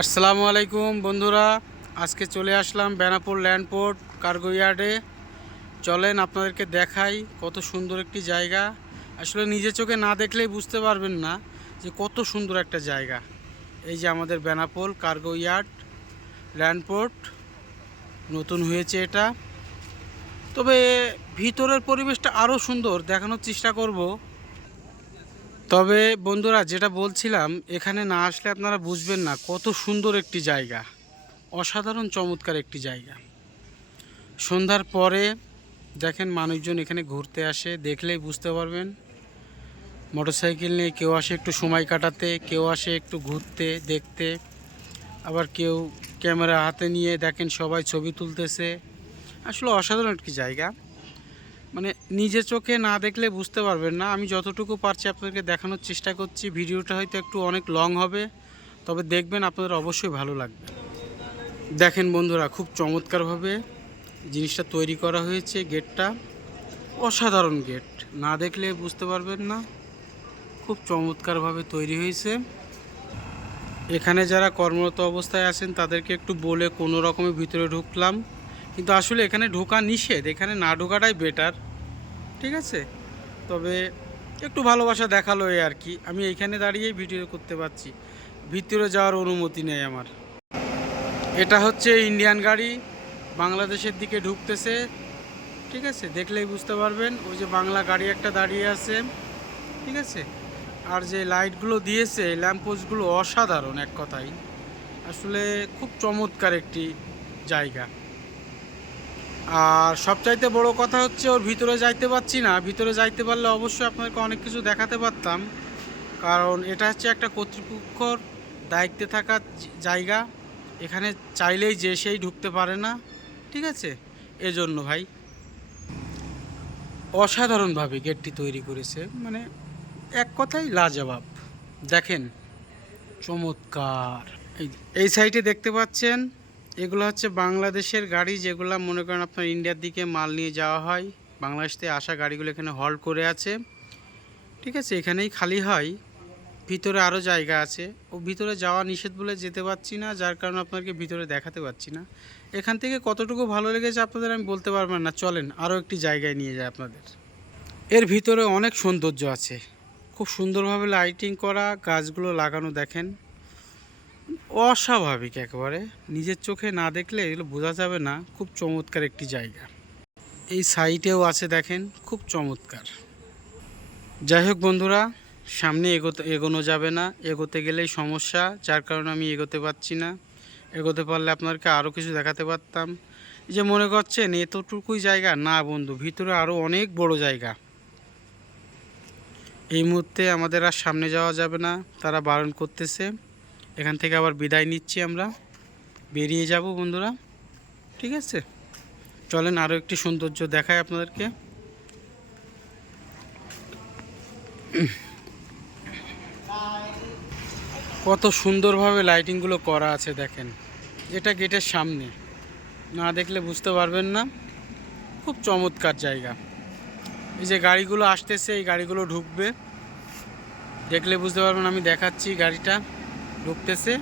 আসসালামু আলাইকুম বন্ধুরা, আজকে চলে আসলাম বেনাপোল ল্যান্ডপোর্ট কার্গো ইয়ার্ডে। চলেন আপনাদেরকে দেখাই কত সুন্দর একটি জায়গা। আসলে নিজে চোখে না দেখলেই বুঝতে পারবেন না যে কত সুন্দর একটা জায়গা। এই যে আমাদের বেনাপোল কার্গো ইয়ার্ড ল্যান্ডপোর্ট নতুন হয়েছে এটা। তবে ভিতরের পরিবেশটা আরও সুন্দর দেখানোর চেষ্টা করব। তবে বন্ধুরা, যেটা বলছিলাম, এখানে না আসলে আপনারা বুঝবেন না কত সুন্দর একটি জায়গা, অসাধারণ চমৎকার একটি জায়গা। সন্ধ্যার পরে দেখেন মানুষজন এখানে ঘুরতে আসে, দেখলেই বুঝতে পারবেন। মোটরসাইকেল নিয়ে কেউ আসে একটু সময় কাটাতে, কেউ আসে একটু ঘুরতে দেখতে, আবার কেউ ক্যামেরা হাতে নিয়ে দেখেন সবাই ছবি তুলতেছে। আসলে অসাধারণ একটি জায়গা, মানে নিজের চোখে না দেখলে বুঝতে পারবেন না। আমি যতটুকু পারছি আপনাদেরকে দেখানোর চেষ্টা করছি। ভিডিওটা হয়তো একটু অনেক লং হবে, তবে দেখবেন আপনাদের অবশ্যই ভালো লাগবে। দেখেন বন্ধুরা, খুব চমৎকারভাবে জিনিসটা তৈরি করা হয়েছে। গেটটা অসাধারণ গেট, না দেখলে বুঝতে পারবেন না। খুব চমৎকারভাবে তৈরি হয়েছে। এখানে যারা কর্মরত অবস্থায় আছেন তাদেরকে একটু বলে কোনো রকমের ভিতরে ঢুকলাম, কিন্তু আসলে এখানে ঢোকা নিষেধ। এখানে না ঢোকাটাই বেটার, ঠিক আছে? তবে একটু ভালোবাসা দেখালো এই আর কি। আমি এইখানে দাঁড়িয়েই ভিডিও করতে পারছি, ভিতরে যাওয়ার অনুমতি নেই আমার। এটা হচ্ছে ইন্ডিয়ান গাড়ি, বাংলাদেশের দিকে ঢুকতেছে, ঠিক আছে? দেখলেই বুঝতে পারবেন। ওই যে বাংলা গাড়ি একটা দাঁড়িয়ে আছে, ঠিক আছে? আর যে লাইটগুলো দিয়েছে, ল্যাম্পপোস্টগুলো অসাধারণ এক কথায়। আসলে খুব চমৎকার একটি জায়গা। আর সবচাইতে বড় কথা হচ্ছে ওর ভিতরে যাইতে পারছি না। ভিতরে যাইতে পারলে অবশ্যই আপনাকে অনেক কিছু দেখাতে পারতাম, কারণ এটা হচ্ছে একটা কর্তৃপক্ষর দায়িত্বে থাকা জায়গা। এখানে চাইলেই যে সেই ঢুকতে পারে না, ঠিক আছে? এজন্য ভাই অসাধারণভাবে গেটটি তৈরি করেছে, মানে এক কথাই লাজবাব। দেখেন চমৎকার। এই সাইডে দেখতে পাচ্ছেন, এগুলো হচ্ছে বাংলাদেশের গাড়ি, যেগুলো মনে করেন আপনার ইন্ডিয়ার দিকে মাল নিয়ে যাওয়া হয়। বাংলাদেশ থেকে আসা গাড়িগুলো এখানে হল্ট করে আছে, ঠিক আছে? এখানেই খালি হয়। ভিতরে আরও জায়গা আছে, ও ভিতরে যাওয়া নিষেধ বলে যেতে পারছি না, যার কারণে আপনাকে ভিতরে দেখাতে পারছি না। এখান থেকে কতটুকু ভালো লেগেছে আপনাদের আমি বলতে পারবেন না। চলেন আরও একটি জায়গায় নিয়ে যায় আপনাদের। এর ভিতরে অনেক সৌন্দর্য আছে, খুব সুন্দরভাবে লাইটিং করা, গাছগুলো লাগানো দেখেন, অস্বাভাবিক একেবারে। নিজের চোখে না দেখলে এগুলো বোঝা যাবে না। খুব চমৎকার একটি জায়গা। এই সাইটেও আছে দেখেন, খুব চমৎকার। যাই হোক বন্ধুরা, সামনে এগোনো যাবে না, এগোতে গেলেই সমস্যা, যার কারণে আমি এগোতে পারছি না। এগোতে পারলে আপনাদেরকে আরও কিছু দেখাতে পারতাম। এই যে মনে করছেন এতটুকুই জায়গা, না বন্ধু, ভিতরে আরও অনেক বড় জায়গা। এই মুহূর্তে আমাদের আর সামনে যাওয়া যাবে না, তারা বারণ করতেছে। এখান থেকে আবার বিদায় নিচ্ছি, আমরা বেরিয়ে যাব বন্ধুরা, ঠিক আছে? চলেন আরও একটি সৌন্দর্য দেখায় আপনাদেরকে। কত সুন্দরভাবে লাইটিংগুলো করা আছে দেখেন। এটা গেটের সামনে, না দেখলে বুঝতে পারবেন না। খুব চমৎকার জায়গা। এই যে গাড়িগুলো আসতেছে, এই গাড়িগুলো ঢুকবে, দেখলে বুঝতে পারবেন। আমি দেখাচ্ছি, গাড়িটা ঢুকতেছে।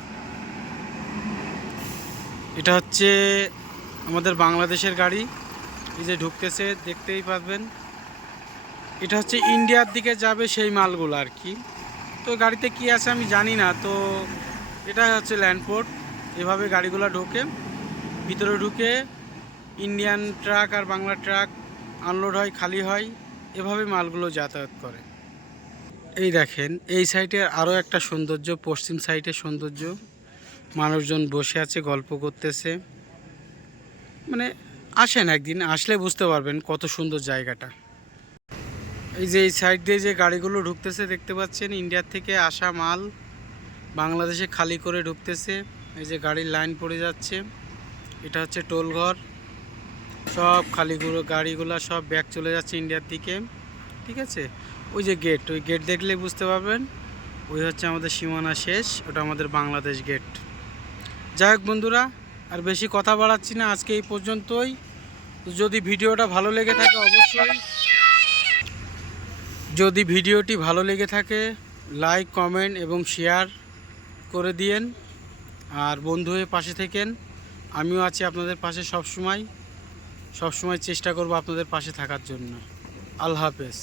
এটা হচ্ছে আমাদের বাংলাদেশের গাড়ি, এই যে ঢুকতেছে, দেখতেই পারবেন। এটা হচ্ছে ইন্ডিয়ার দিকে যাবে সেই মালগুলো আর কি। তো গাড়িতে কি আছে আমি জানি না। তো এটা হচ্ছে ল্যান্ডপোর্ট, এভাবে গাড়িগুলো ঢোকে, ভিতরে ঢুকে ইন্ডিয়ান ট্রাক আর বাংলা ট্রাক আনলোড হয়, খালি হয়, এভাবে মালগুলো যাতায়াত করে। এই দেখেন এই সাইডে আরও একটা সৌন্দর্য, পশ্চিম সাইডের সৌন্দর্য। মানুষজন বসে আছে, গল্প করতেছে। মানে আসেন, একদিন আসলে বুঝতে পারবেন কত সুন্দর জায়গাটা। এই যে এই সাইড দিয়ে যে গাড়িগুলো ঢুকতেছে দেখতে পাচ্ছেন, ইন্ডিয়ার থেকে আসা মাল বাংলাদেশে খালি করে ঢুকতেছে। এই যে গাড়ির লাইন পড়ে যাচ্ছে, এটা হচ্ছে টোল ঘর। সব খালিগুলো গাড়িগুলো সব ব্যাক চলে যাচ্ছে ইন্ডিয়ার দিকে, ঠিক আছে? ওই যে গেট, ওই গেট দেখলে বুঝতে পারবেন, ওই হচ্ছে আমাদের সীমানা শেষ, ওটা আমাদের বাংলাদেশ গেট। যাই হোক বন্ধুরা, আর বেশি কথা বাড়াচ্ছি না, আজকে এই পর্যন্তই। যদি ভিডিওটা ভালো লেগে থাকে অবশ্যই, যদি ভিডিওটি ভালো লেগে থাকে লাইক, কমেন্ট এবং শেয়ার করে দিয়েন। আর বন্ধু হয়ে পাশে থেকেন। আমিও আছি আপনাদের পাশে সবসময় চেষ্টা করব আপনাদের পাশে থাকার জন্য। আল্লাহ হাফেজ।